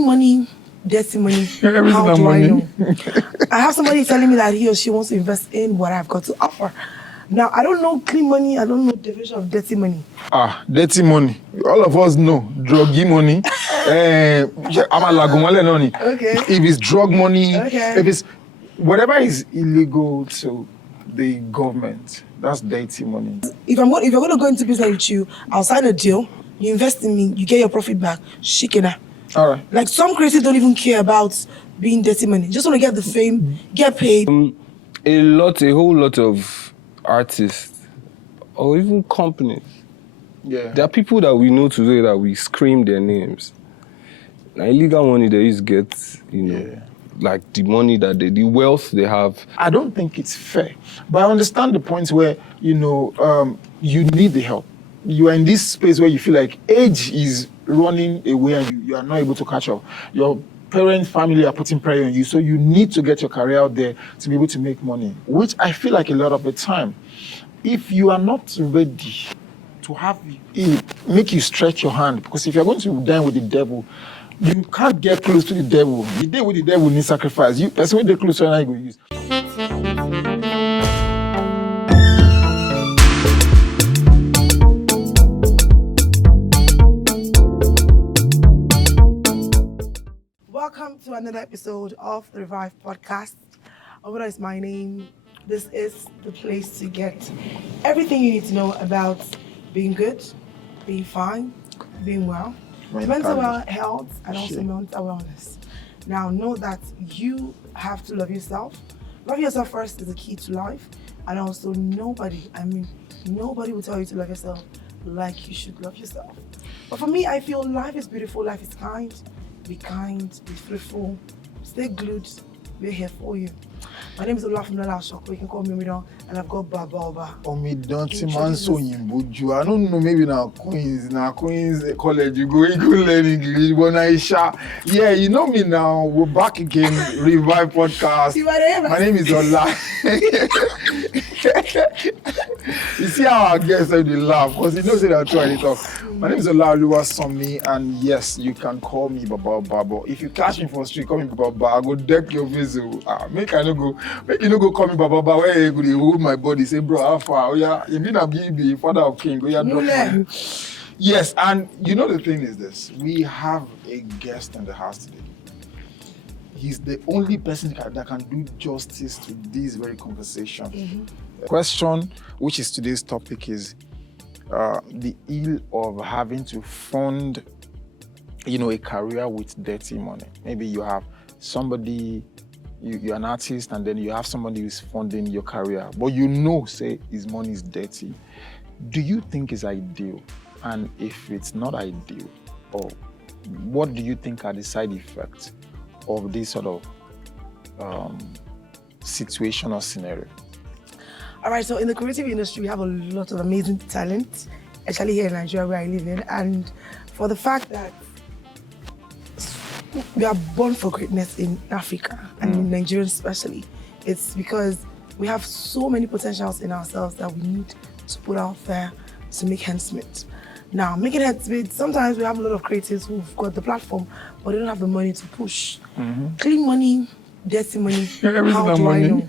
clean money, dirty money. How do I know? I have somebody telling me that he or she wants to invest in what I've got to offer. Now, I don't know clean money. I don't know the definition of dirty money. Dirty money. All of us know druggy money. Okay. If it's drug money, okay. If it's whatever is illegal to the government, that's dirty money. If you're going to go into business with you, I'll sign a deal. You invest in me, you get your profit back. Shikena. All right. Like some creators don't even care about being dirty money. Just want to get the fame, get paid. A whole lot of artists or even companies. Yeah. There are people that we know today that we scream their names. Now, illegal money they used to get, like the money that the wealth they have. I don't think it's fair, but I understand the points where you need the help. You are in this space where you feel like age is running away and you are not able to catch up. Your parents, family are putting pressure on you, so you need to get your career out there to be able to make money, which I feel like a lot of the time, if you are not ready to have it, make you stretch your hand, because if you're going to dine with the devil, you can't get close to the devil. The day with the devil needs sacrifice. You person when they close to you go use. Welcome to another episode of the Revive Podcast. What is my name? This is the place to get everything you need to know about being good, being fine, being well, mental health, and also mental wellness. Now, know that you have to love yourself. Love yourself first is the key to life. And also, nobody will tell you to love yourself like you should love yourself. But for me, I feel life is beautiful, life is kind. Be kind, be fruitful, stay glued, we're here for you. My name is Olaf from Shoko. You can call me Midon, and I've got Baba. I don't know, maybe now Queens College, you go learn English, but Naisha. Yeah, you know me now. We're back again, Revive Podcast. My name is Olaf. You see how our guests they laugh, because he knows that I'm trying to talk. My name is Olaoluwasanmi, and yes, you can call me Baba. If you catch me for the street, call me Baba. I go deck your face. Make you no go call me Baba. Where you go hold my body? Say, bro, how far? Oh yeah, you been a baby, father of king. Oh yeah, drop money. Yes, and you know the thing is this: we have a guest in the house today. He's the only person that can do justice to this very conversation. Mm-hmm. The question, which is today's topic, is the ill of having to fund, a career with dirty money. Maybe you have somebody, you're an artist, and then you have somebody who's funding your career, but say his money is dirty. Do you think it's ideal? And if it's not ideal, or what do you think are the side effects of this sort of situation or scenario? All right, so in the creative industry, we have a lot of amazing talent, especially here in Nigeria where I live in. And for the fact that we are born for greatness in Africa and in Nigeria especially, it's because we have so many potentials in ourselves that we need to put out there to make ends meet. Now, making ends meet, sometimes we have a lot of creatives who've got the platform, but they don't have the money to push. Mm-hmm. Clean money, dirty money. How do I know?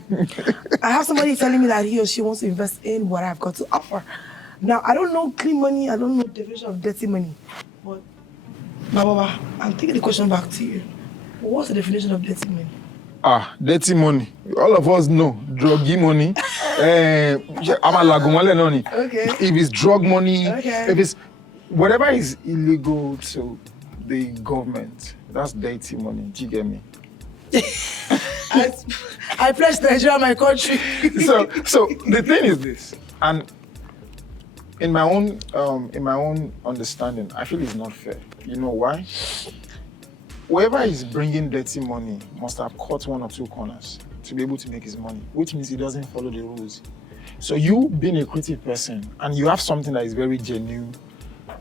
I have somebody telling me that he or she wants to invest in what I've got to offer. Now, I don't know clean money, I don't know the definition of dirty money. But, Baba, I'm taking the question back to you. What's the definition of dirty money? Dirty money. All of us know druggy money. Okay. If it's drug money, okay. If it's whatever is illegal to the government, that's dirty money. Do you get me? I pledge Nigeria, my country. so the thing is this, and in my own understanding, I feel it's not fair. You know why? Whoever is bringing dirty money must have cut one or two corners to be able to make his money, which means he doesn't follow the rules. So you being a creative person and you have something that is very genuine,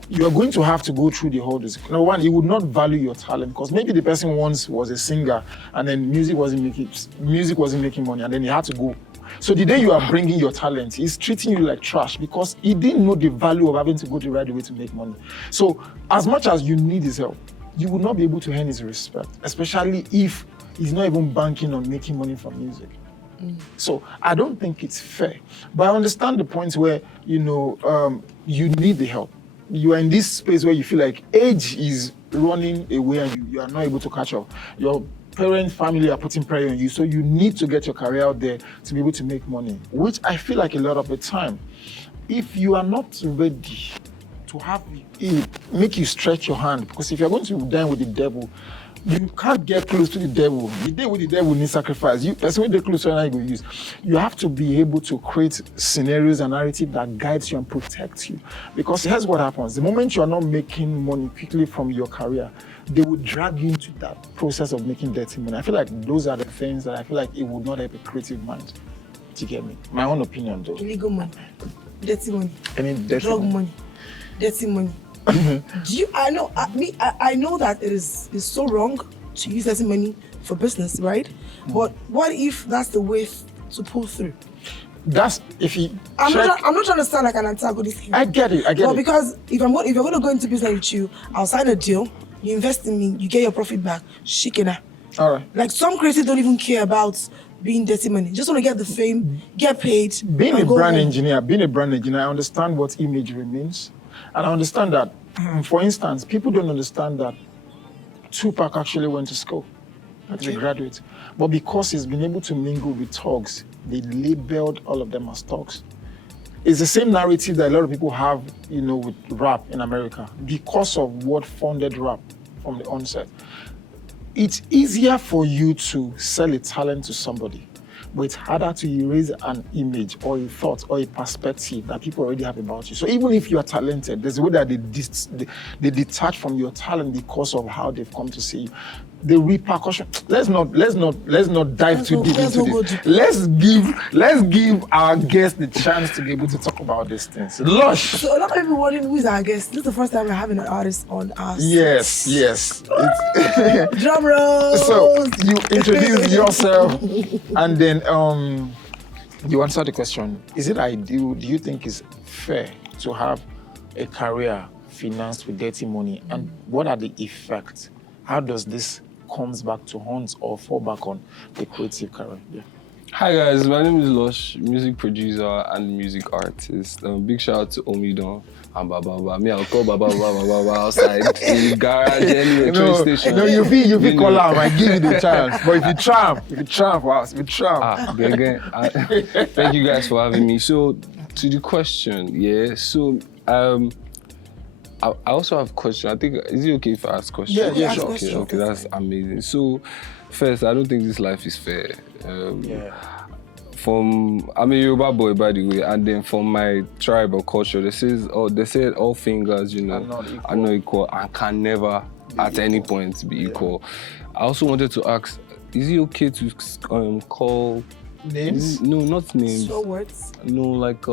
you are going to have to go through the hurdles. Number one, you would not value your talent because maybe the person once was a singer and then music wasn't making money and then he had to go. So the day you are bringing your talent, he's treating you like trash because he didn't know the value of having to go the right way to make money. So as much as you need his help, you would not be able to earn his respect, especially if he's not even banking on making money from music. So I don't think it's fair. But I understand the point where, you need the help. You are in this space where you feel like age is running away and you are not able to catch up. Your parents, family are putting pressure on you. So you need to get your career out there to be able to make money, which I feel like a lot of the time, if you are not ready to have it, make you stretch your hand, because if you're going to dine with the devil, you can't get close to the devil. The day with the devil needs sacrifice. That's when the close one you use. You have to be able to create scenarios and narrative that guides you and protects you. Because here's what happens. The moment you are not making money quickly from your career, they will drag you into that process of making dirty money. I feel like those are the things that I feel like it would not have a creative mind. Do you get me? My own opinion though. Illegal money, dirty money, Dirty drug money, dirty money. I know that it's so wrong to use dirty money for business, right? But what if that's the way to pull through? That's if you. I'm not trying to sound like an antagonist here. I get it. But because if you're going to go into business with you, I'll sign a deal. You invest in me, you get your profit back. Shikena. All right. Like some creators don't even care about being dirty money. Just want to get the fame, get paid. Being a brand home. engineer, I understand what imagery means. And I understand that, for instance, people don't understand that Tupac actually went to school as a graduate. But because he's been able to mingle with thugs, they labeled all of them as thugs. It's the same narrative that a lot of people have, with rap in America, because of what funded rap from the onset. It's easier for you to sell a talent to somebody, but it's harder to erase an image or a thought or a perspective that people already have about you. So even if you are talented, there's a way that they detach from your talent because of how they've come to see you. The repercussion. Let's not dive too deep into this. Let's give our guests the chance to be able to talk about these things. Lush. So a lot of people wondering who is our guest. This is the first time we're having an artist on us. Yes. Drum roll. So you introduce yourself and then you answer the question. Is it ideal? Do you think it's fair to have a career financed with dirty money? And what are the effects? How does this comes back to haunt or fall back on the creative career? Yeah. Hi guys, my name is Lush, music producer and music artist. Big shout out to Omidon and Baba. Me, I'll call Baba outside in the garage, anyway, train station. No, you feel call out, I give you the chance. But if you tramp, Again, thank you guys for having me. So, to the question, yeah. So, I also have a question. I think, is it okay if I ask questions? Yeah, sure. Okay, that's amazing. So, first, I don't think this life is fair. I'm a Yoruba boy, by the way, and then from my tribe or culture, they said all fingers, are not equal and can never at any point be equal. I also wanted to ask, is it okay to call names? No, not names. So words? No, like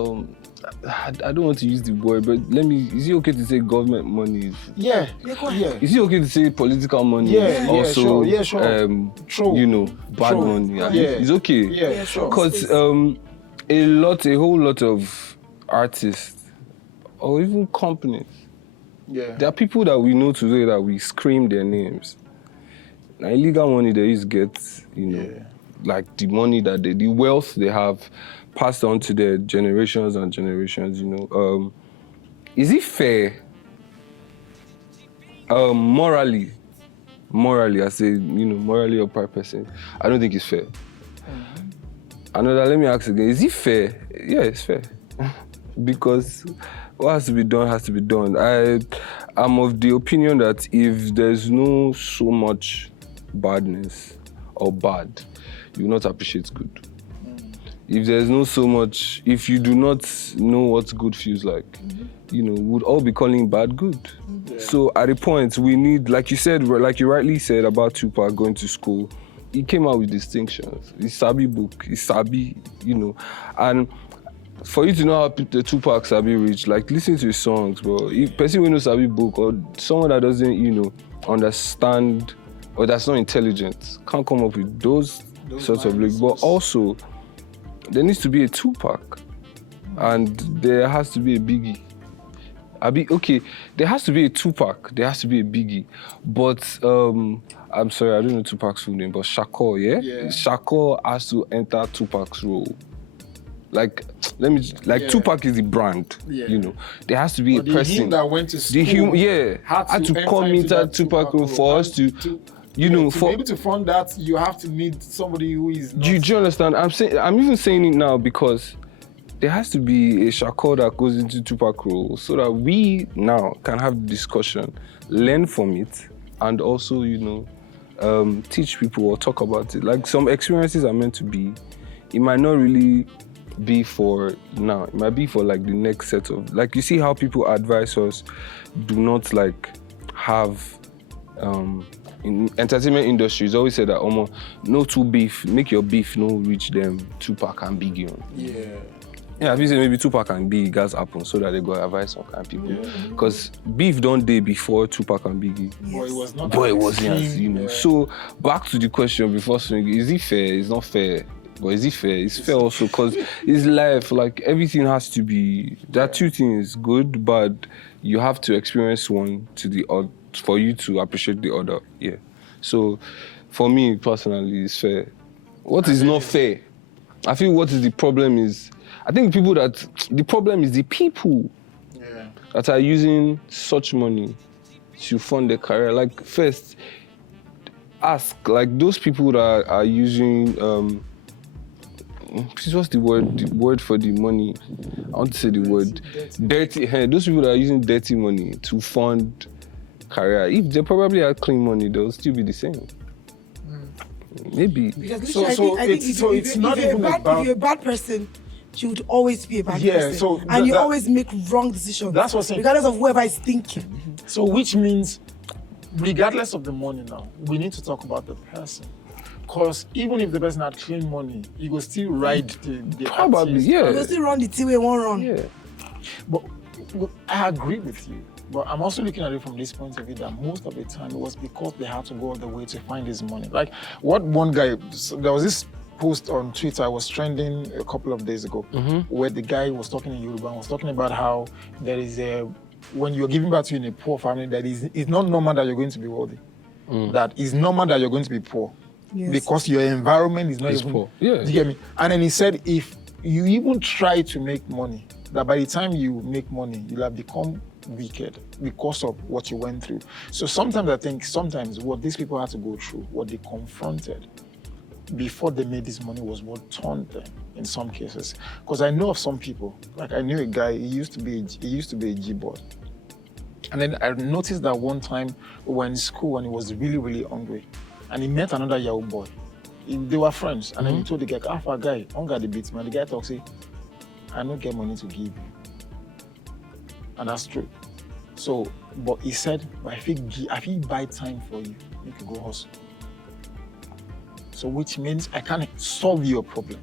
I don't want to use the word, but is it okay to say government money? Yeah. Is it okay to say political money? Sure. True. Bad money. It's okay. Yeah, sure. Because a whole lot of artists or even companies, there are people that we know today that we scream their names. Now, illegal money they used to get, like the money that the wealth they have passed on to their generations and generations, is it fair? Morally, I say, morally or per person, I don't think it's fair. Let me ask again, is it fair? Yeah, it's fair. Because what has to be done has to be done. I'm of the opinion that if there's no so much badness or bad, you will not appreciate good. If there's no so much, if you do not know what good feels like, we'd all be calling bad good. Yeah. So at a point, we need, like you rightly said about Tupac going to school, he came out with distinctions. He's Sabi book, he's Sabi, and for you to know how the Tupac Sabi reach, like listen to his songs, bro. If person who knows Sabi book or someone that doesn't, understand or that's not intelligent, can't come up with those sorts of lyrics. But also, there needs to be a Tupac, and there has to be a Biggie. Okay, there has to be a Tupac, there has to be a Biggie, but I'm sorry, I don't know Tupac's full name, but Shakur, Yeah. Shakur has to enter Tupac's role. Like, Tupac is the brand, you know. There has to be But a person. Him that went to school had to come into that Tupac role for us to you know, to be able to fund that, you have to need somebody who is not... Do you understand? I'm even saying it now because there has to be a Shakur that goes into Tupac role so that we now can have the discussion, learn from it, and also, you know, teach people or talk about it. Like, some experiences are meant to be, it might not really be for now. It might be for like the next set of, like, you see how people advise us, do not like have, in entertainment industries, always say that, no two beef, make your beef no reach them, Tupac and Biggie on. Yeah, if you say maybe Tupac and Biggie guys happen so that they go advise some kind of people. Because beef don't day before Tupac and Biggie. Yes. But it wasn't, you know. So back to the question before saying, is it fair? It's not fair. But is it fair? It's fair also because it's life. Like, everything has to be, there are two things, good, bad. You have to experience one to the other for you to appreciate the other. Yeah. So for me personally, it's fair. What is not fair? I feel what is the problem is, I think the problem is the people that are using such money to fund their career. Like, first, ask, like, those people that are using, what's the word for the money? I want to say the word dirty. Those people that are using dirty money to fund career, if they probably had clean money, they'll still be the same. Maybe. Because I think it's not even about... If you're a bad person, you would always be a bad Yeah, person. so and you always make wrong decisions. That's what's saying. Regardless of whoever is thinking. So which means, regardless of the money now, we need to talk about the person. Because even if the person had clean money, you will still ride the Probably, artist. yeah. You will still run the T-way one run. Yeah. But I agree with you. But I'm also looking at it from this point of view that most of the time it was because they had to go all the way to find this money. Like, what one guy, there was this post on Twitter, I was trending a couple of days ago, where the guy was talking in Yoruba and was talking about how there is when you're giving birth to in a poor family, that it's not normal that you're going to be wealthy. That it's normal that you're going to be poor. Yes. Because your environment is not It's even poor. Yeah. Do you get me? And then he said, if you even try to make money, that by the time you make money, you'll have become wicked because of what you went through. So sometimes I think what these people had to go through, what they confronted before they made this money, was what turned them in some cases. Because I know of some people, like I knew a guy, he used to be a G-boy. And then I noticed that one time we were in school and he was really, really hungry. And he met another Yahoo boy. They were friends. And then he told the guy, Alpha guy, hunger the beats, man. The guy talks, say, I don't get money to give you. And that's true. So, but he said, if he buy time for you, you can go hustle. So which means I can't solve your problem,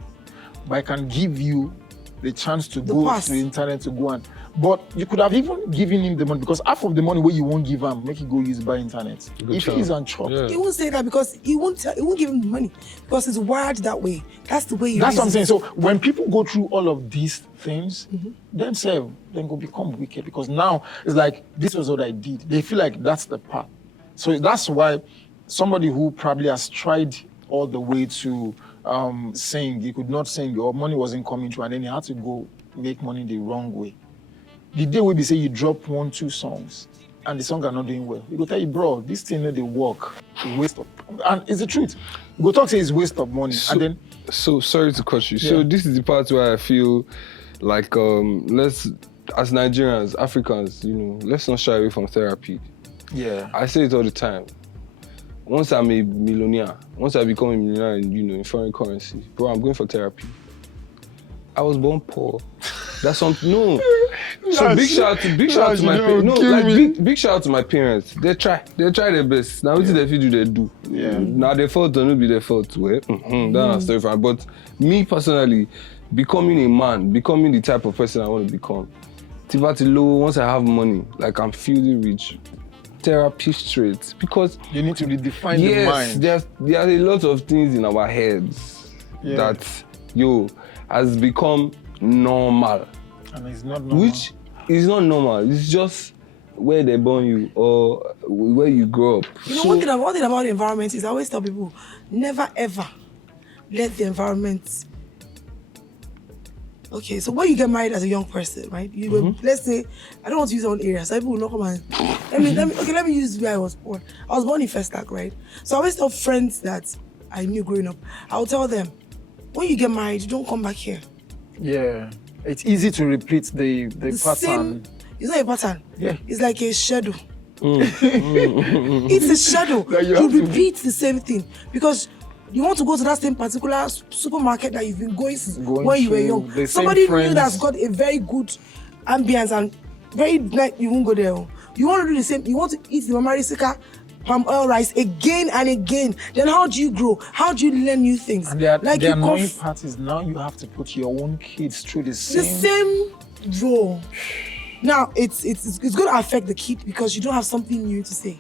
but I can give you the chance to go to the internet to go and... But you could have even given him the money, because half of the money where you won't give him, make you go use buy internet. If he is on chop. Yeah. He won't say that because he won't give him the money, because it's wired that way. That's the way he That's what I'm saying. So when people go through all of these things, themselves, then go become wicked, because now it's like, this was what I did. They feel like that's the path. So that's why somebody who probably has tried all the way to sing, he could not sing, or money wasn't coming through, and then he had to go make money the wrong way. The day we be say you drop 1-2 songs and the song are not doing well, he go tell you, bro, this thing they work, it's waste of, and it's the truth. You go talk say it's waste of money, and then... So sorry to cut you. Yeah. So this is the part where I feel like let's, as Nigerians, Africans, let's not shy away from therapy. Yeah. I say it all the time. Once I'm a millionaire, once I become a millionaire in foreign currency, bro, I'm going for therapy. I was born poor. That's something. No. So big shout out to my parents. No, like big shout out to my parents. They try their best. Now what they do, they do. Yeah. Now their fault don't be their fault. Well, that's terrifying. But me personally, becoming a man, becoming the type of person I want to become. Once I have money, like I'm feeling rich. Therapy straight, because you need to redefine the mind. There are a lot of things in our heads that has become normal. And it's not normal. Which it's not normal. It's just where they born you or where you grow up. You know, one thing about the environment is I always tell people, never ever let the environment. Okay, so when you get married as a young person, right? You were, let's say, I don't want to use my own area, so people will not come and let me use where I was born. I was born in Festac, right? So I always tell friends that I knew growing up, I will tell them, when you get married, you don't come back here. Yeah, it's easy to repeat the pattern. Same, it's not a pattern. Yeah. It's like a shadow. It's a shadow. Like you you have to- repeat the same thing because you want to go to that same particular supermarket that you've been going when you were to young. the same Somebody new friends. that's got a very good ambience and very like you won't go there. You want to do the same. You want to eat the Mamarisica palm oil rice again and again. Then how do you grow? How do you learn new things? And the you annoying part is now you have to put your own kids through the same. the same role. Now it's going to affect the kid because you don't have something new to say.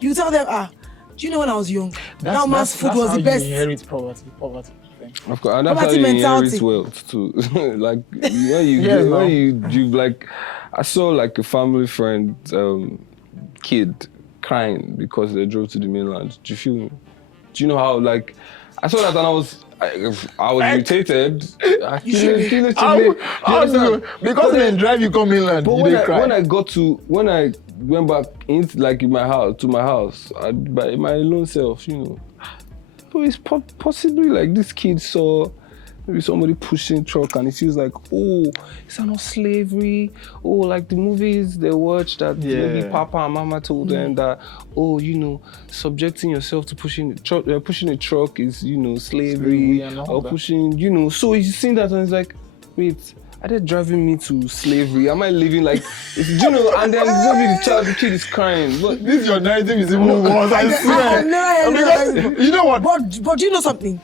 You tell them, do you know when I was young? Now man's food was how the best. You inherit poverty thing. Of course, and that's how Poverty you mentality. inherit wealth too. Like when you Yes, when no. you like, I saw like a family friend kid crying because they drove to the mainland. Do you feel me? Do you know how like I saw that and I was irritated. Because they drive you come inland, But you when dey cry. when I went back into like in my house, by my own self, you know. But it's possibly like this kid saw maybe somebody pushing truck and it feels like, oh, is that not slavery? Oh, like the movies they watch that maybe Papa and Mama told them that, oh, you know, subjecting yourself to pushing a truck is, you know, slavery and all or that. pushing, you know. So he's seen that and it's like, wait, are they driving me to slavery? Am I living like, you know? And then maybe the kid is crying. But This your narrative is even worse, I swear. I've never heard Because that. you know what? But do you know something?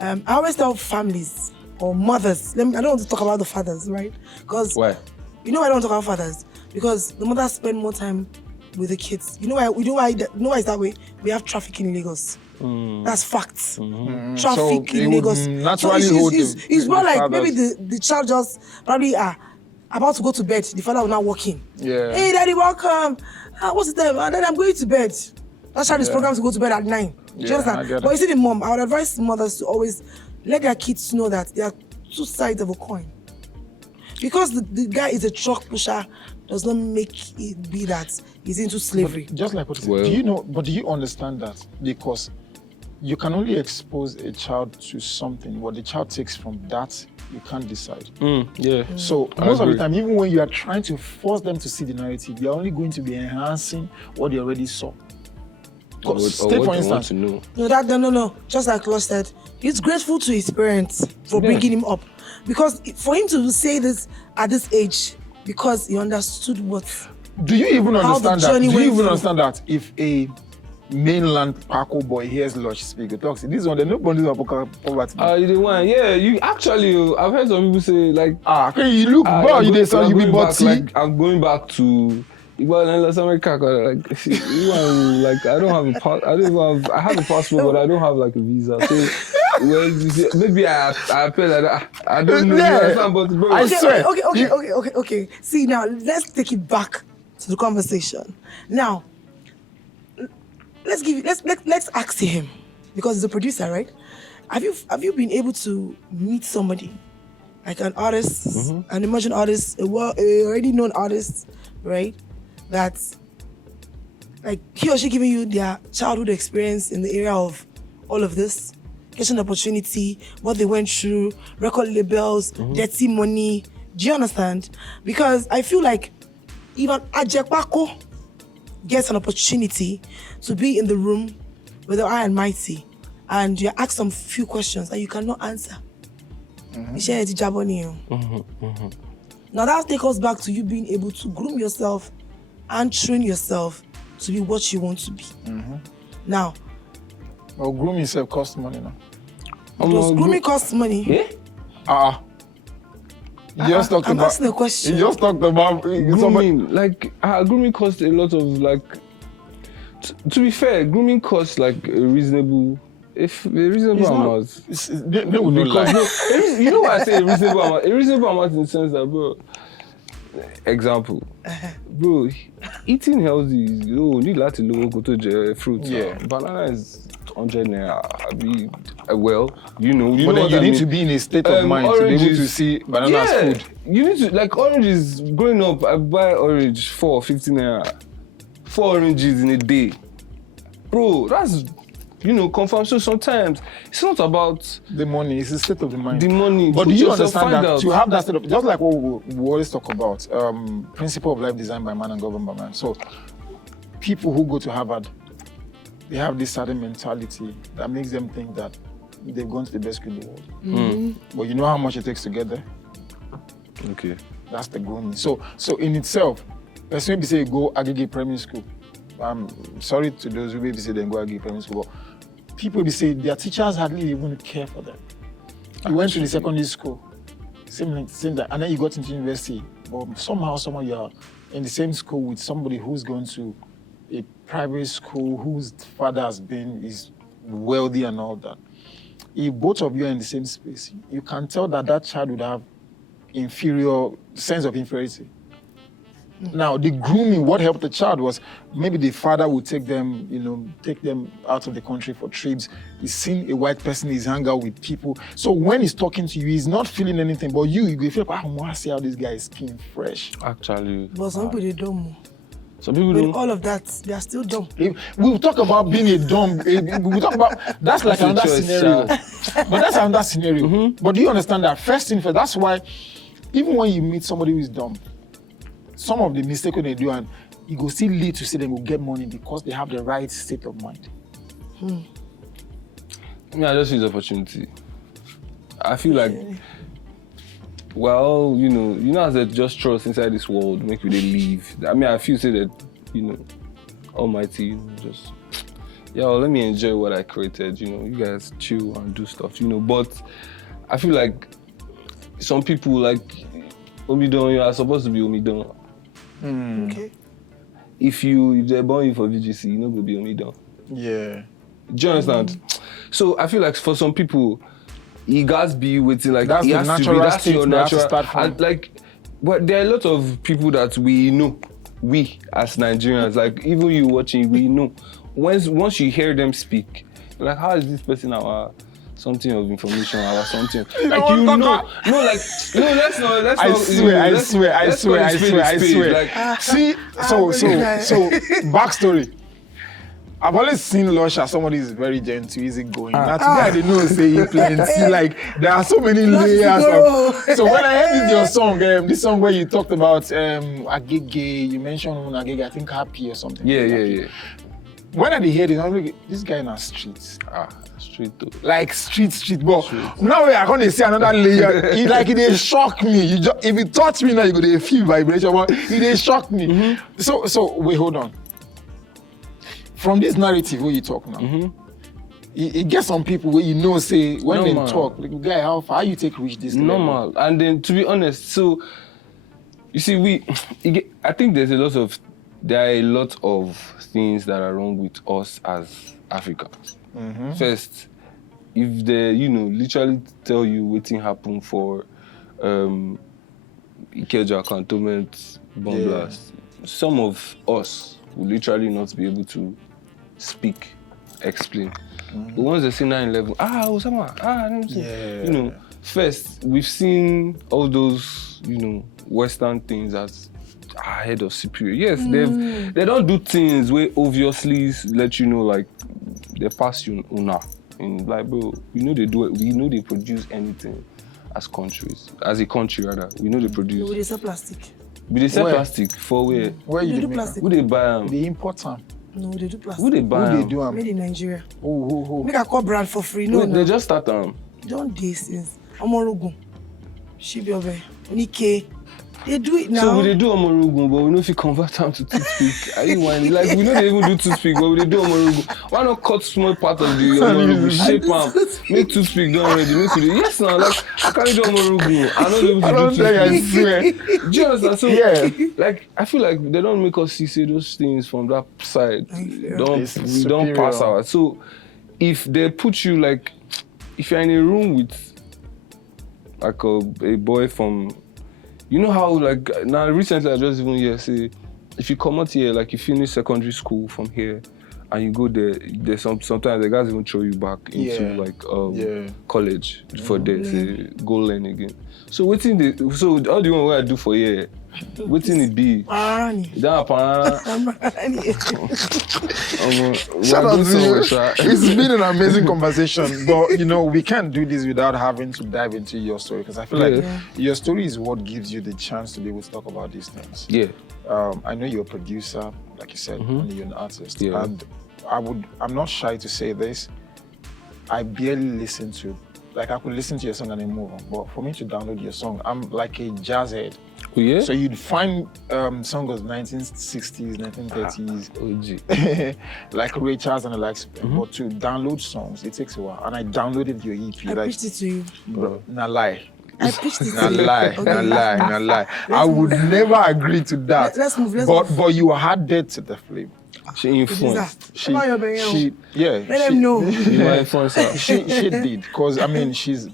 I always tell families or mothers. I don't want to talk about the fathers, right? Because why? you know why I don't talk about fathers? Because the mothers spend more time with the kids. You know why? It's that way? We have traffic in Lagos. That's facts. Traffic So in it would Lagos. naturally hold it's more the like fathers. maybe the child just probably about to go to bed. The father will not walk in. Yeah. Hey, daddy, welcome. What's the time? Then I'm going to bed. That child is programmed to go to bed at 9. Do you Yeah, I understand? get it. But you see, the mom, I would advise mothers to always let their kids know that there are two sides of a coin. Because the guy is a truck pusher does not make it be that he's into slavery. Just like what you said, Well- do you know, but do you understand that? Because you can only expose a child to something. What the child takes from that, you can't decide. Yeah. So I most of the agree. time, even when you are trying to force them to see the narrative, you're only going to be enhancing what they already saw. Or what Take they for want instance, to know. No. Just like Lost said, he's grateful to his parents for Yeah. bringing him up. Because for him to say this at this age, because he understood what. do you even How the understand that? journey Do you went even through. understand that if a mainland Paco boy hears Lush speak, he talks, this one, there's no boundaries of poverty. You the one, yeah. You actually, I've heard some people say like, Okay, you look, bro, you dey sound, you be butty. Like, I'm going back to. Well, in Las America, like, you want, like, I don't have a pass. I have a passport, but I don't have like a visa. So, well, maybe I feel like that. I don't know. Yeah. You understand? But bro, I swear. Okay. See, now let's take it back to the conversation. Now, let's ask him, because he's a producer, right? Have you been able to meet somebody like an artist, an emerging artist, a already known artist, right? That like he or she giving you their childhood experience in the area of all of this, getting an opportunity, what they went through, record labels, dirty money. Do you understand? Because I feel like even Ajekpako gets an opportunity to be in the room with the high and mighty, and you're asked some few questions that you cannot answer. Iṣẹ́ ẹ ti jábọ́ nìyẹn. Now that takes us back to you being able to groom yourself and train yourself to be what you want to be. Now, Well, grooming yourself costs money now. does grooming cost money? yeah. You just talked I'm about. asking a question. You just talked about somebody. Grooming, like, grooming costs a lot of like. To be fair, grooming costs like a reasonable amount. They will not Because lie. you know why I say a reasonable amount? A reasonable amount in the sense that, bro, example, bro, eating healthy, you need lot of go to fruit. Yeah. Banana is 100 naira. Well, you know But then what you I need mean. to be in a state of mind to be able to Oranges- see banana as yeah, food. you need to, like, oranges, growing up, I buy orange for 50 naira. 4 oranges in a day. Bro, that's, confirm. So sometimes it's not about The money, it's a state of the mind. the money. But Put do you yourself, understand find that out. to have that state of, just like what we always talk about, principle of life designed by man and governed by man. So people who go to Harvard, they have this certain mentality that makes them think that they've gone to the best school in the world. But you know how much it takes to get there? Okay. That's the grooming. So in itself, let's maybe say go aggregate primary school. I'm sorry to those who maybe say they go aggregate primary school, but people be say their teachers hardly even care for them. You went to the secondary school, same that, and then you got into university, but somehow you're in the same school with somebody who's gone to a private school, whose father is wealthy and all that. If both of you are in the same space, you can tell that child would have sense of inferiority. Now, the grooming, what helped the child was maybe the father would take them out of the country for trips. He's seen a white person, he's hang out with people. So when he's talking to you, he's not feeling anything, but you feel, I want to see how this guy is skin fresh. Actually. But some people, they don't. Some people With don't. all of that, they are still dumb. We'll talk about being a dumb. We'll talk about that's like That's a another choice, scenario. child. But that's another scenario. But do you understand that first thing first? That's why even when you meet somebody who is dumb, some of the mistakes when they do, and you go still lead to say they will get money because they have the right state of mind. I just use opportunity. I feel like, well, as they just trust inside this world, make you they leave. I mean, I feel say that, Almighty, just, let me enjoy what I created. You guys chill and do stuff. But I feel like some people like Omidon, you are supposed to be Omidon. Okay. If they're born you for VGC, you know go be Omidon. Yeah. Do you understand? So I feel like for some people, he guys be waiting like That's he the has natural to be. That's state your they have to natural. start from. And but there are a lot of people that we know. We as Nigerians, like even you watching, we know. Once you hear them speak, you're like, how is this person our something of information or something? Like let's not. I swear. Like, See, so backstory. I've always seen Lush as somebody who's very gentle, easygoing. Now today I didn't know say he plenty. Like there are so many layers of. So when I heard your song, this song where you talked about Agege, you mentioned Agege, I think Happy or something. yeah. When I heard it, I'm like, this guy in the streets. Street though. Like street. But now I can't see another layer. It they shock me. If you touch me now, you go to feel vibration. But they shock me. So wait, hold on. From this narrative where you talk now, it gets some people where say when they talk, like, guy, how far you take reach this normal level? And then to be honest, so you see I think there are a lot of things that are wrong with us as Africans. First, if they literally tell you waiting happen for Ikeja cantonment bomb blast, some of us will literally not be able to speak, explain. But once they say 9/11, Osama, first we've seen all those Western things as ahead of superior. Yes, they don't do things where obviously let you know like they pass you una. And like, bro, we know they do it. We know they produce anything as a country rather. We know they produce. No, they sell plastic. But they sell plastic for where? Where They you do make plastic. Who they buy them? They import them. No, they do plastic. Who they buy Who they them? do them? Made in Nigeria. Who? Make a call brand for free. No, They just start them. Don't do since. Omorogun. Shibiobe. Onike. They do it now. So we they do Omorogun, but we know if you convert them to toothpick. Are you whining? Like we know they even do toothpick, but we they do Omorogun. Why not cut small part of the Omorogun, shape them, make toothpick done already, make it. Yes, now like I can't do Omorogun. I know they I don't able to do think I toothpick. swear. Do you understand? So Yeah. like I feel like they don't make us see those things from that side. Okay. We don't pass superior. out. So if they put you like, if you're in a room with like a boy from You know how like now recently I just even hear say if you come out here, like you finish secondary school from here and you go there, there's sometimes the guys even throw you back into college for there to go learn again. So all the one where I do for here, waiting it be. Shout out to you. It's been an amazing conversation, but we can't do this without having to dive into your story, because I feel like your story is what gives you the chance to be able to talk about these things. Yeah. I know you're a producer, like you said, and you're an artist. Yeah. And I'm not shy to say this. I barely listen to, like I could listen to your song and then move on. But for me to download your song, I'm like a jazz head. Oh, yeah? So you'd find songs of 1960s, 1930s, like Ray Charles and the likes. But to download songs, it takes a while. And I downloaded your EP. I pitched it to you. Nah lie. I pitched it Nah to you. lie. I would never agree to that. Let's move. But you added to the flame. She influenced. Let them know. You might influence her. She did, because I mean she's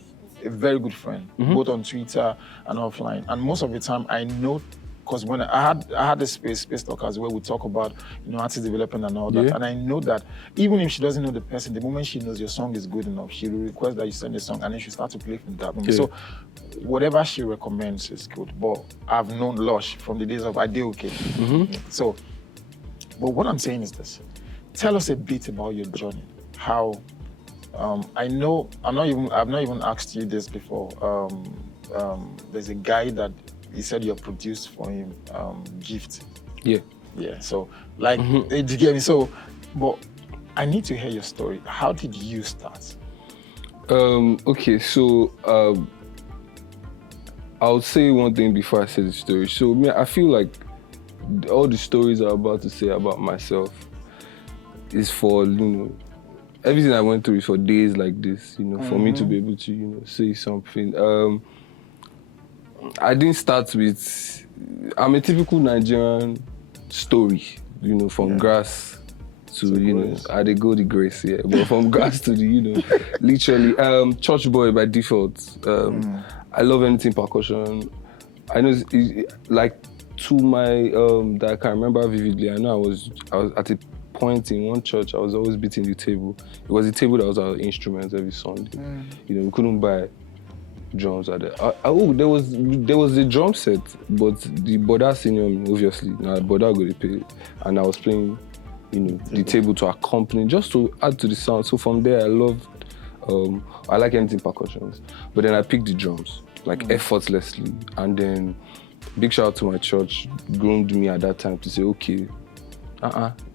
a very good friend, both on Twitter and offline. And most of the time I know, because when I had the space talkers where we talk about artist development and all that, and I know that even if she doesn't know the person, the moment she knows your song is good enough, she will request that you send a song, and then she start to play from that moment. So whatever she recommends is good. But I've known Lush from the days of I Did Okay. So, but what I'm saying is this: tell us a bit about your journey. How I know I've not even asked you this before. There's a guy that he said you produced for him, Gift. Yeah. So like, did you get me? So, but I need to hear your story. How did you start? Okay, so I'll say one thing before I say the story. So I feel like all the stories I'm about to say about myself is for everything I went through is for days like this, for me to be able to say something. I didn't start with, I'm a typical Nigerian story, from grass to I dey go the grace, but from grass to the, literally, church boy by default. I love anything percussion. I know, like, to my, that I can remember vividly, I know I was at a point in one church, I was always beating the table. It was the table that was our instruments every Sunday. We couldn't buy drums at there. There was a drum set, but the Boda senior me, obviously. Now Boda go to pay, and I was playing, the table to accompany, just to add to the sound. So from there, I loved, I like anything percussions. But then I picked the drums, like effortlessly. And then, big shout out to my church, groomed me at that time to say, okay,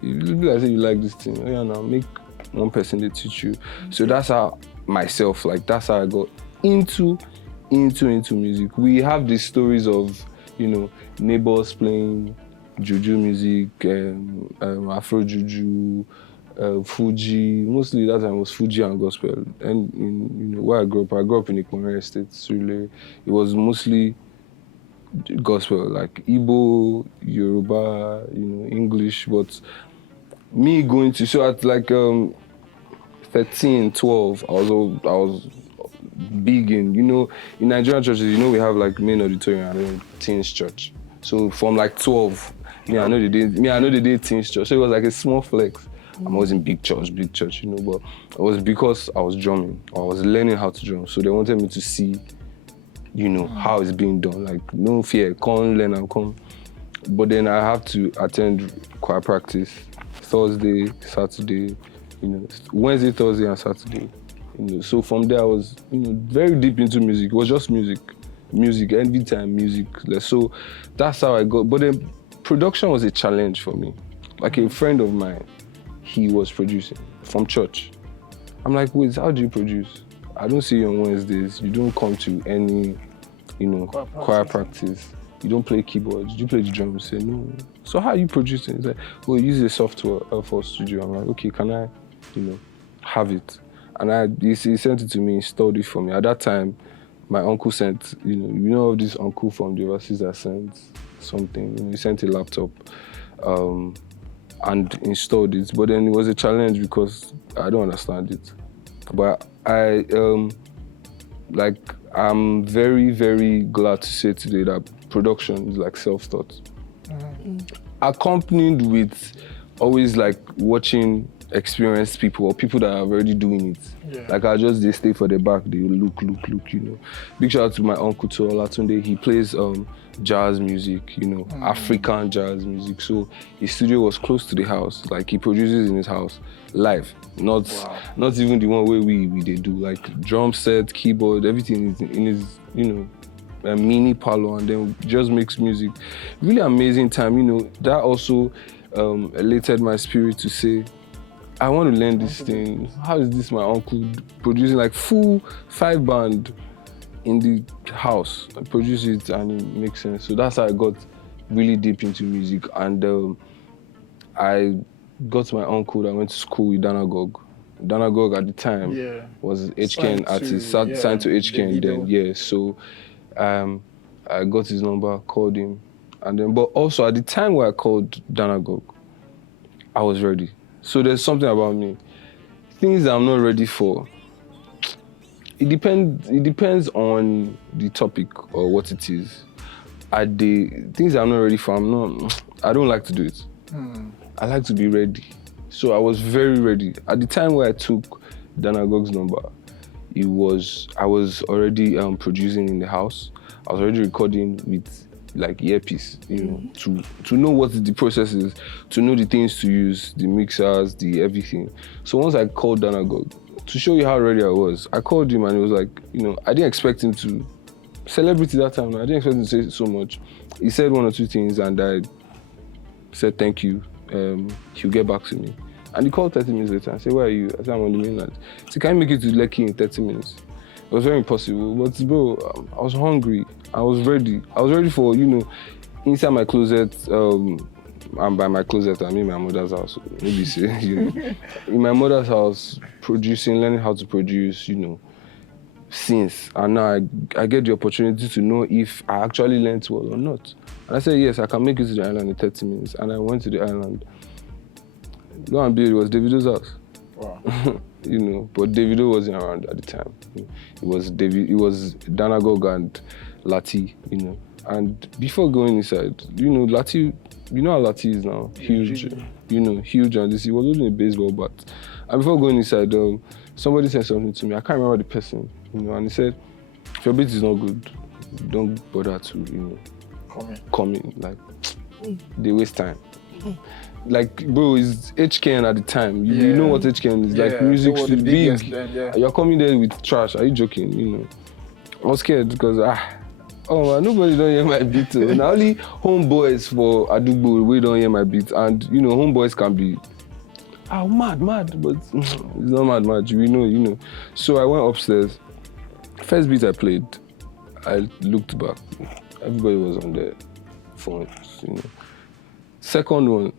you look like you like this thing. Oh yeah, now make one person to teach you. So that's how myself, like that's how I got into music. We have these stories of, neighbors playing juju music, Afro juju, Fuji. Mostly that time was Fuji and gospel. And where I grew up in Ikmore Estate, Sule. It was mostly gospel, like Igbo, Yoruba, English. But me going to, so at like 13, 12, I was big in, in Nigerian churches, we have like main auditorium and then teens church. So from like 12, I know they did teens church. So it was like a small flex. I'm always in big church, but it was because I was drumming, or I was learning how to drum. So they wanted me to see, how it's being done. Like, no fear, come learn and come. But then I have to attend choir practice Thursday, Saturday, Wednesday, Thursday, and Saturday. So from there I was, very deep into music. It was just music, every time music. So that's how I got. But then production was a challenge for me. Like a friend of mine, he was producing from church. I'm like, wait, how do you produce? I don't see you on Wednesdays. You don't come to any, choir practice. You don't play keyboards. You play the drums. He said, no. So how are you producing? He's like, well, use a software for studio. I'm like, okay, can I, have it? And he sent it to me, installed it for me. At that time, my uncle sent, this uncle from the overseas that sent something. He sent a laptop and installed it. But then it was a challenge because I don't understand it. But I'm very, very glad to say today that production is like self-taught. Accompanied with always like watching experienced people or people that are already doing it. Yeah. Like they stay for the back, they look, you know. Big shout out to my uncle to Olatunde. He plays jazz music, you know, African jazz music. So his studio was close to the house. Like he produces in his house live. Not even the one where we they do like drum set, keyboard, everything is in his, you know, a mini parlor, and then just makes music. Really amazing time, you know. That also elated my spirit to say, I want to learn this thing. How is this my uncle producing like full 5-band in the house? I produce it and it makes sense. So that's how I got really deep into music. And I got my uncle that went to school with Danagog. Danagog at the time was HKN artist, signed to HKN then, yeah. So I got his number, called him. And then, but also at the time where I called Danagog, I was ready. So there's something about me. Things I'm not ready for. It depends on the topic or what it is. Things I'm not ready for, I don't like to do it. I like to be ready. So I was very ready. At the time where I took Danagog's number, I was already producing in the house. I was already recording with like earpiece, you know, to know what the process is, to know the things to use, the mixers, the everything. So once I called Danagog, to show you how ready I was, I called him and he was like, you know, I didn't expect him to, celebrity that time, I didn't expect him to say so much. He said one or two things and I said thank you, he'll get back to me. And he called 30 minutes later and said, where are you? I said, I'm on the mainland. He said, can you make it to Lekki in 30 minds? It was very impossible, but bro, I was hungry. I was ready. I was ready for, you know, inside my closet, and by my closet, I mean my mother's house, maybe say, you know, in my mother's house, learning how to produce, you know, since. And now I get the opportunity to know if I actually learned well or not. And I said, yes, I can make it to the island in 30 minutes. And I went to the island. Lo and behold, it was Davido's house. Wow. You know, but Davido wasn't around at the time. It was Danagog and Lati, you know. And before going inside, you know, Lati, you know how Lati is now, huge, you know, huge, and this, he was holding a baseball bat. And before going inside, somebody said something to me, I can't remember the person, you know, and he said, if your beat is not good, don't bother to, you know, come in, like, they waste time. Like, bro, it's HKN at the time. You know what HKN is, like, music is big. Then, you're coming there with trash, are you joking, you know? I was scared because, oh man, nobody don't hear my beat. And only homeboys for Adubo, we don't hear my beat. And, you know, homeboys can be, mad, but it's not mad, we know, you know. So I went upstairs. First beat I played, I looked back. Everybody was on their phones, you know. Second one,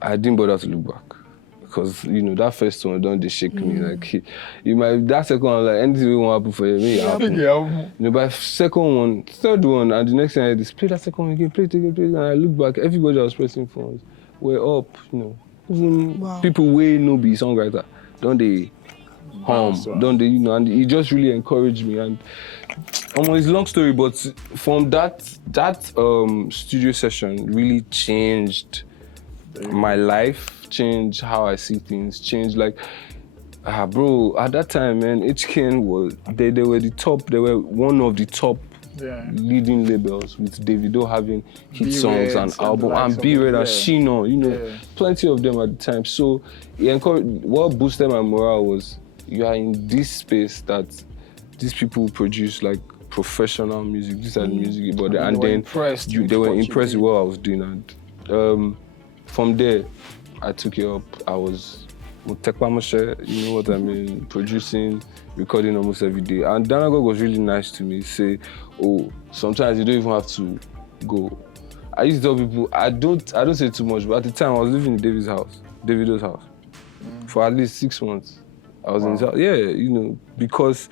I didn't bother to look back because, you know, that first one don't they shake me. Like, that second one, like, anything won't happen for you, may happen. You know, but second one, third one, and the next thing I just play that second one again, play it again, and I look back, everybody that was pressing phones were up, you know. Even people way no be songwriter, don't they hum, don't they, you know, and it just really encouraged me. And it's a long story, but from that studio session really changed my life, changed how I see things, changed like, bro, at that time, man, HKN was, they were the top, they were one of the top leading labels with Davido having hit songs and album, and B-Red and Shino, you know, plenty of them at the time. So what boosted my morale was, you are in this space that these people produce like professional music, these are the music, but and then they were impressed with what I was doing. And from there, I took it up. I was you know what I mean, producing, recording almost every day. And Danagog was really nice to me, say, oh, sometimes you don't even have to go. I used to tell people, I don't say too much, but at the time I was living in Davido's house, for at least 6 months. I was in his house, you know, because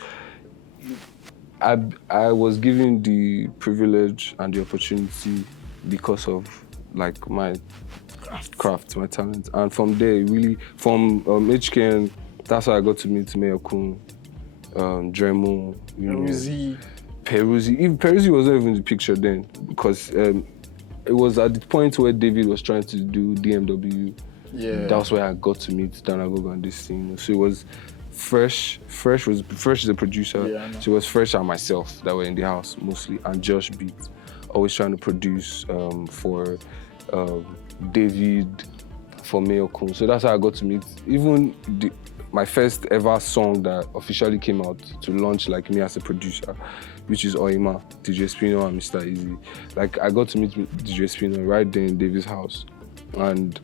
I was given the privilege and the opportunity because of like my craft, my talent. And from there, really, from HKN, that's how I got to meet Mayokun, Dremo, you know. Peruzzi was not even in the picture then, because it was at the point where David was trying to do DMW. Yeah. That was where I got to meet Danagogo and this thing. So it was Fresh is the producer. Yeah, I know. So it was Fresh and myself that were in the house mostly, and Josh Beat, always trying to produce for David, for Mayo Kun. So that's how I got to meet even my first ever song that officially came out to launch like me as a producer, which is Oima, DJ Spino and Mr. Easy. Like I got to meet DJ Spino right there in David's house, and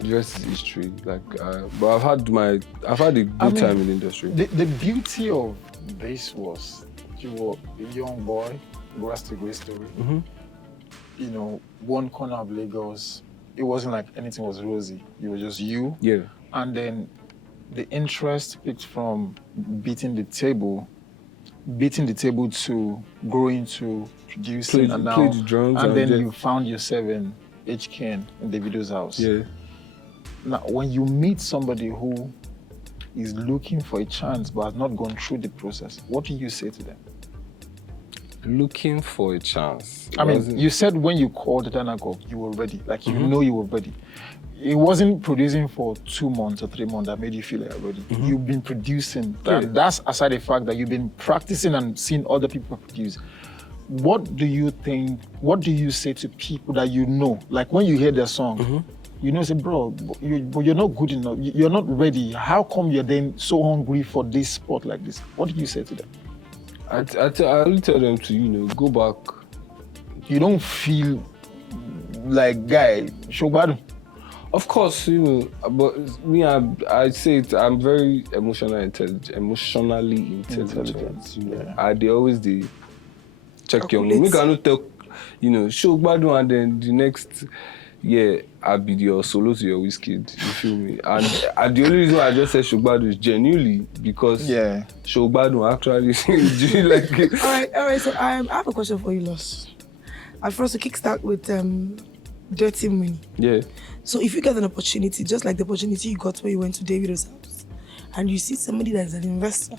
the rest is history. Like, but I've had a good time in the industry. The beauty of this was you were a young boy, that's a great story. Mm-hmm. You know, one corner of Lagos. It wasn't like anything was rosy. It was just you. Yeah. And then the interest picked from beating the table to growing to producing and now. Play the drums and then then you found yourself in HKN in Davido's house. Yeah. Now, when you meet somebody who is looking for a chance but has not gone through the process, what do you say to them? Looking for a chance. I mean, you said when you called Danago, you were ready. Like, you know you were ready. It wasn't producing for 2 months or 3 months that made you feel like you're ready. You've been producing. Yeah. That's aside the fact that you've been practicing and seeing other people produce. What do you say to people that you know? Like, when you hear their song, you know, say, bro, you're not good enough. You're not ready. How come you're then so hungry for this spot like this? What do you say to them? I only tell them to, go back. You don't feel like, guy, Shobadu. Of course, but me, I say it, I'm very emotionally intelligent. They always check your mood. Me cannot tell, Shobadu, and then the next year, I'll be your solo to your whiskey. You feel me? And the only reason I just said Shogbadu is genuinely because Shogbadu actually do like it. All right. So I have a question for you, Los. At first, to kickstart with dirty money. Yeah. So if you get an opportunity, just like the opportunity you got when you went to David's house, and you see somebody that's an investor,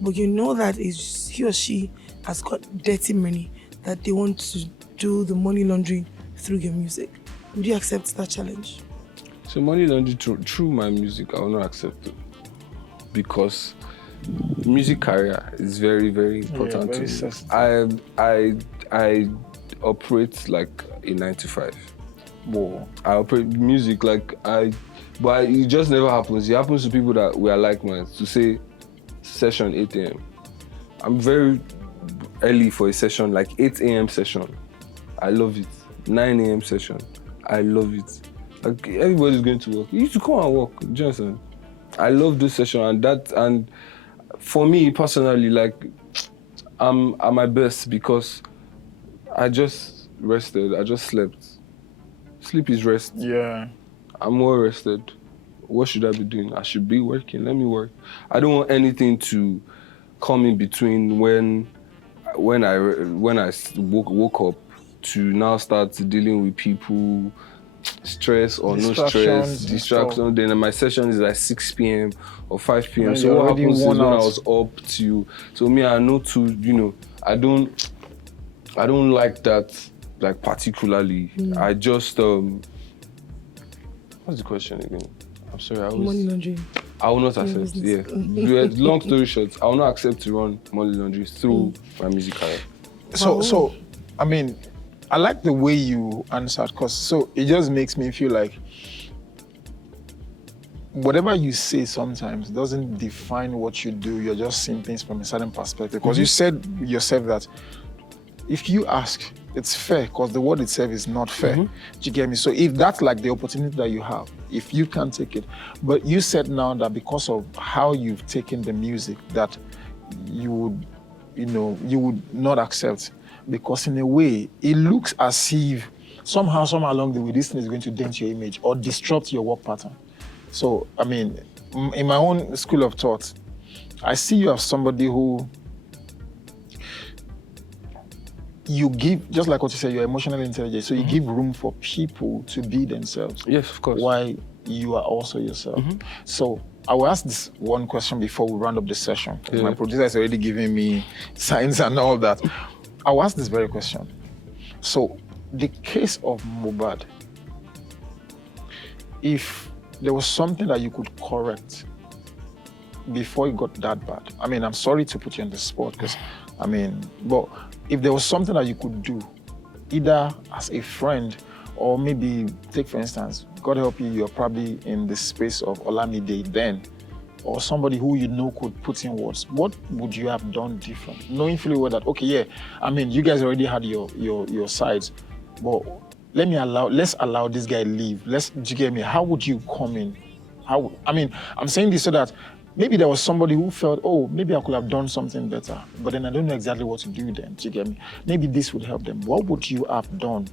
but you know that he or she has got dirty money that they want to do the money laundering through your music, would you accept that challenge? So money laundering through my music, I will not accept it, because music career is very, very important to me. I operate like a 9 to 5. Whoa. I operate music but it just never happens. It happens to people that we are like minds. To say session 8 a.m. I'm very early for a session, like 8 a.m. session. I love it. 9 a.m. session. I love it. Like, everybody's going to work. You need to come and work, Johnson. I love this session, and for me personally, like, I'm at my best because I just rested. I just slept. Sleep is rest. Yeah. I'm well rested. What should I be doing? I should be working. Let me work. I don't want anything to come in between when I woke up to now start dealing with people, stress or no stress, distraction. Then my session is like 6 p.m. or 5 p.m. Man, so what happens is when I out. was up to, so me, I know to, I don't like that, like, particularly. I just, what's the question again? I'm sorry, Money laundering. I will not accept, Long story short, I will not accept to run money laundering through my music career. So, I mean, I like the way you answered, because it just makes me feel like whatever you say sometimes doesn't define what you do. You're just seeing things from a certain perspective. Because you said yourself that if you ask, it's fair, because the word itself is not fair. Do you get me? So if that's like the opportunity that you have, if you can take it, but you said now that because of how you've taken the music, that you would not accept, because in a way, it looks as if somehow along the way, this thing is going to dent your image or disrupt your work pattern. So, I mean, in my own school of thought, I see you as somebody who you give, just like what you said, you're emotionally intelligent, so you give room for people to be themselves. Yes, of course. While you are also yourself. So I will ask this one question before we round up the session. Yeah. My producer is already giving me signs and all that. I will ask this very question. So, the case of Mohbad, if there was something that you could correct before it got that bad, I mean, I'm sorry to put you on the spot, because, I mean, but if there was something that you could do, either as a friend or maybe, take for instance, God help you, you're probably in the space of Olamide then, or somebody who you know could put in words, what would you have done different? Knowing fully well that, okay, yeah, I mean, you guys already had your sides, but let's allow this guy leave. Do you get me? How would you come in? I'm saying this so that maybe there was somebody who felt, oh, maybe I could have done something better, but then I don't know exactly what to do then. Do you get me? Maybe this would help them. What would you have done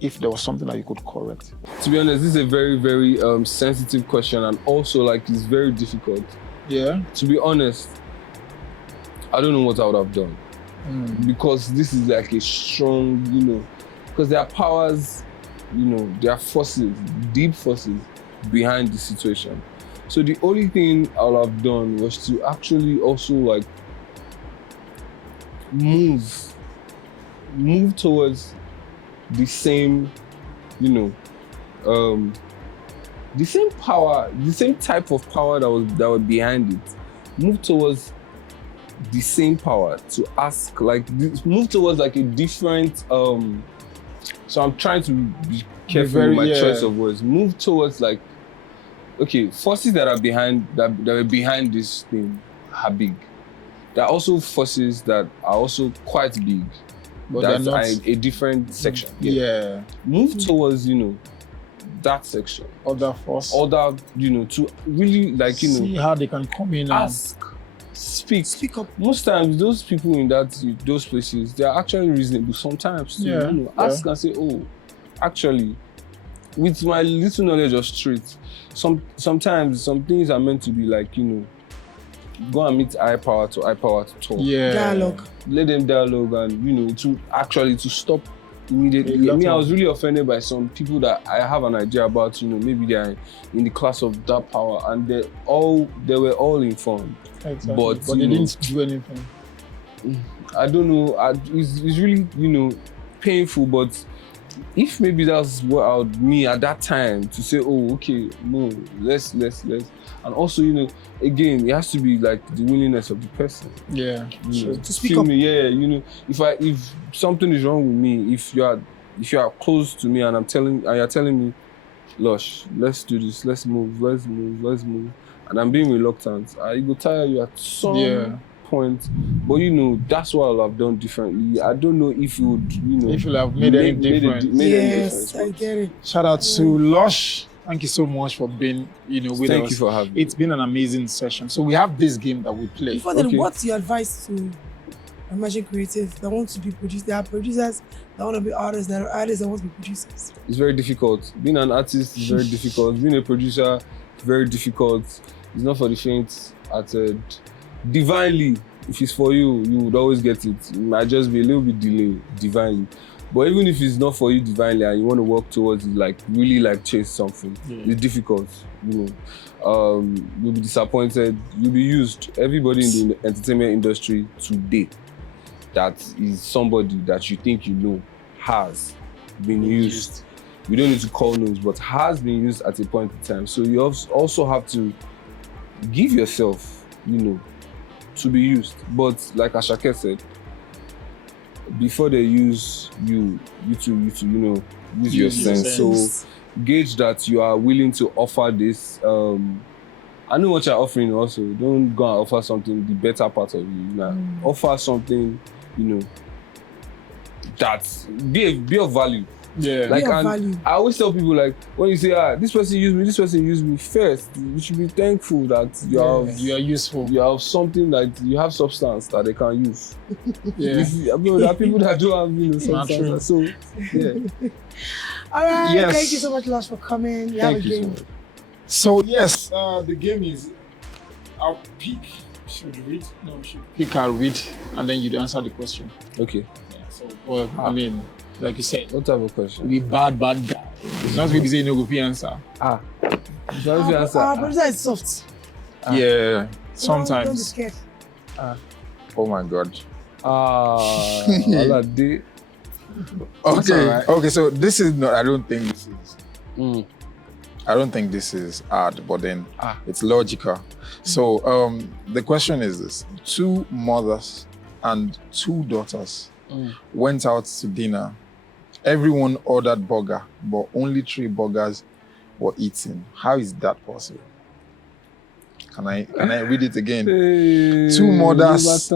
if there was something that you could correct? To be honest, this is a very, very sensitive question, and also like it's very difficult. Yeah. To be honest, I don't know what I would have done because this is like a strong, because there are powers, there are forces, deep forces behind the situation. So the only thing I would have done was to actually also like move towards the same, the same power, the same type of power that was behind it. Move towards the same power to ask, move towards like a different. So I'm trying to be careful with my choice of words. Move towards like, okay, forces that are behind that are behind this thing are big. There are also forces that are also quite big. But that's they're not a different section. Yeah. Move towards, that section. Other force. To really see how they can come in and ask, speak up. Most times, those people in those places, they are actually reasonable. Sometimes, ask and say, oh, actually, with my little knowledge of street, sometimes some things are meant to be like, go and meet high power to talk. Yeah. Dialogue. Let them dialogue and, to stop immediately. I was really offended by some people that I have an idea about, maybe they are in the class of that power and they were all informed. Exactly. But they didn't do anything. I don't know. It's really, painful, but if maybe that's what I would mean at that time to say, oh, okay, no, let's. And also, again, it has to be like the willingness of the person. Yeah. To speak up. If something is wrong with me, if you are close to me and you're telling me, Lush, let's do this, let's move, and I'm being reluctant, I go tire you at some point. But that's what I'll have done differently. I don't know if you would, if you have made any difference. Yes, I get it. Shout out to Lush. Thank you so much for being, with us. Thank you for having me. It's been an amazing session. So we have this game that we play. Before then, what's your advice to emerging creatives that want to be producers? There are producers that want to be artists, there are artists that want to be producers. It's very difficult. Being an artist is very difficult. Being a producer is very difficult. It's not for the faint-hearted. Divinely, if it's for you, you would always get it. It might just be a little bit delayed, divinely. But even if it's not for you divinely and you want to work towards it, like really like chase something, it's difficult. You'll be disappointed. You'll be used. Everybody in the entertainment industry today that is somebody that you think has been used. We don't need to call names, but has been used at a point in time. So you also have to give yourself, to be used. But like Ashake said, before they use you to use your sense. So gauge that you are willing to offer this. I know what you're offering also. Don't go and offer something, the better part of you. Offer something, that be of value. Yeah. Value. I always tell people, like, when you say, this person used me first, you should be thankful that you are useful. You have something that you have substance that they can use. Yeah. There are people that don't have substance. So All right. Yes. Thank you so much, Lush, for coming. Thank you so much. So yes, the game is I'll pick. Should you read? No, we should pick. I'll read, and then you answer the question. Okay. Yeah, so, like you said, What type of question? we bad guy. It's not going to say no go answer. Shall we answer? Our producer is soft. Yeah, Don't be sometimes. scared. Oh my God. All that day. Okay, alright. okay. So this is not. I don't think this is. Mm. I don't think this is hard, but then Ah. it's logical. So the question is this: 2 mothers and 2 daughters went out to dinner. Everyone ordered burger, but only 3 burgers were eaten. How is that possible? Can I read it again? 2 mothers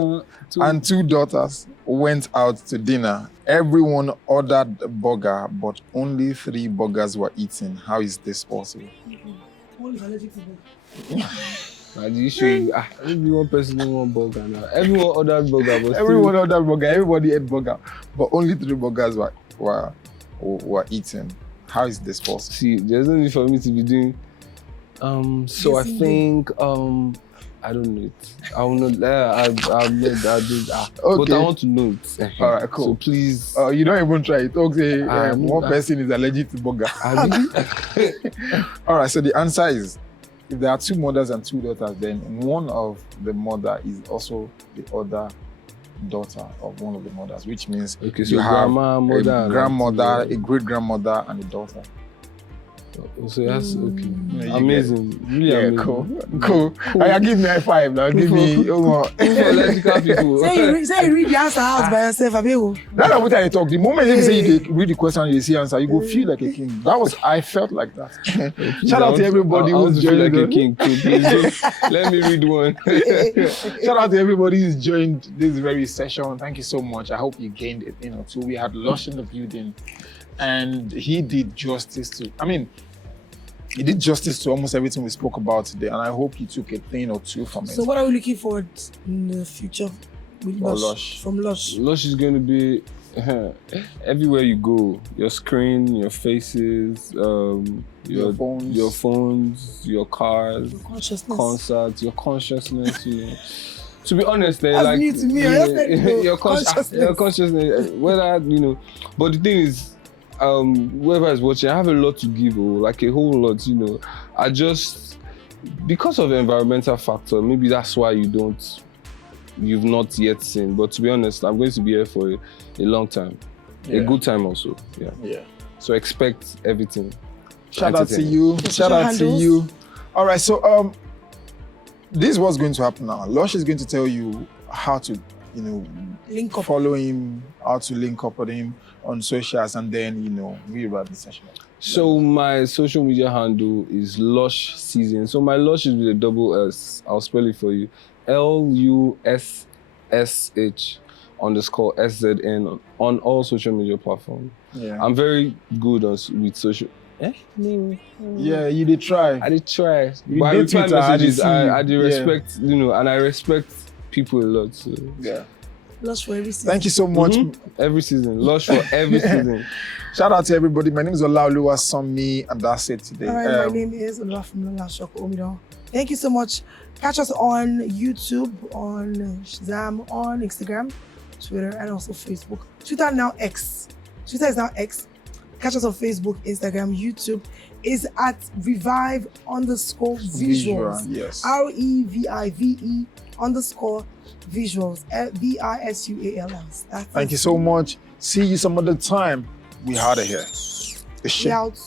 and 2 daughters went out to dinner. Everyone ordered a burger, but only 3 burgers were eaten. How is this possible? All is allergic to burger. The issue is, maybe one person don't want burger now. Everyone ordered burger, but Everyone ordered burger. Everybody ate burger, but only 3 burgers were eaten. How is this possible? see, there's no need for me to be doing. So I Guessing think I don't know it. I will not. I'll know that. But Okay. I want to know it. All right, cool. So please. You don't even try it. Okay, one no, person is allergic to burger. Abi? All right, so the answer is, if there are 2 mothers and 2 daughters, then one of the mother is also the other daughter of one of the mothers, which means Okay, so you have grandma, mother, a and grandmother, auntie. a great grandmother, and a daughter. So that's okay. Yeah, you Amazing. Really Yeah, amazing. cool. Give me a high five now. Give me. Electrical people. Say you read the answer out by yourself, Abego. That's not what I talk. The moment you say you read the question and you see answer, you go feel like a king. I felt like that. Shout out to everybody I want who's to feel joined. like a king too. Please just let me read one. Shout out to everybody who's joined this very session. Thank you so much. I hope you gained a thing or two. We had Lush in the building, and he did justice to. He did justice to almost everything we spoke about today, and I hope you took a thing or two from it. So what are we looking forward in the future with For Lush? Lush. From Lush. Lush is going to be everywhere you go. Your screen, your faces, Your phones. your phones, your cars, Consciousness. concerts, your consciousness. To be honest, That's like new to me. I just said, your consciousness. your consciousness. Whether but the thing is, whoever is watching, I have a lot to give, like a whole lot. I just, because of the environmental factor, maybe that's why you've not yet seen. But to be honest, I'm going to be here for a long time, a good time also. Yeah. So expect everything. Shout out to you. Shout out to you. All right, so this is what's going to happen now. Lush is going to tell you how to, Link up. follow him, how to link up with him on socials, and then we wrap the session. So my social media handle is Lush Season. So my Lush is with a double S. I'll spell it for you. LUSSH_SZN on all social media platforms. Yeah. I'm very good with social. Yeah, you did try. I did try. You But I did reply Twitter, I did messages. see I you. did respect, and I respect people a lot. So Yeah. Lush for every season. Thank you so much. every season, Lush for every season. Shout out to everybody. My name is Olaoluwasanmi, and that's it today. All right, my name is Olua from Lola Shoko Omido. Thank you so much. Catch us on YouTube, on Shazam, on Instagram, Twitter, and also Facebook. Twitter now X. Twitter is now X. Catch us on Facebook, Instagram, YouTube. Is at revive_visuals. Yes. REVIVE_visuals. VISUALS. Thank you so much. See you some other time. We out of here. The We shit. out.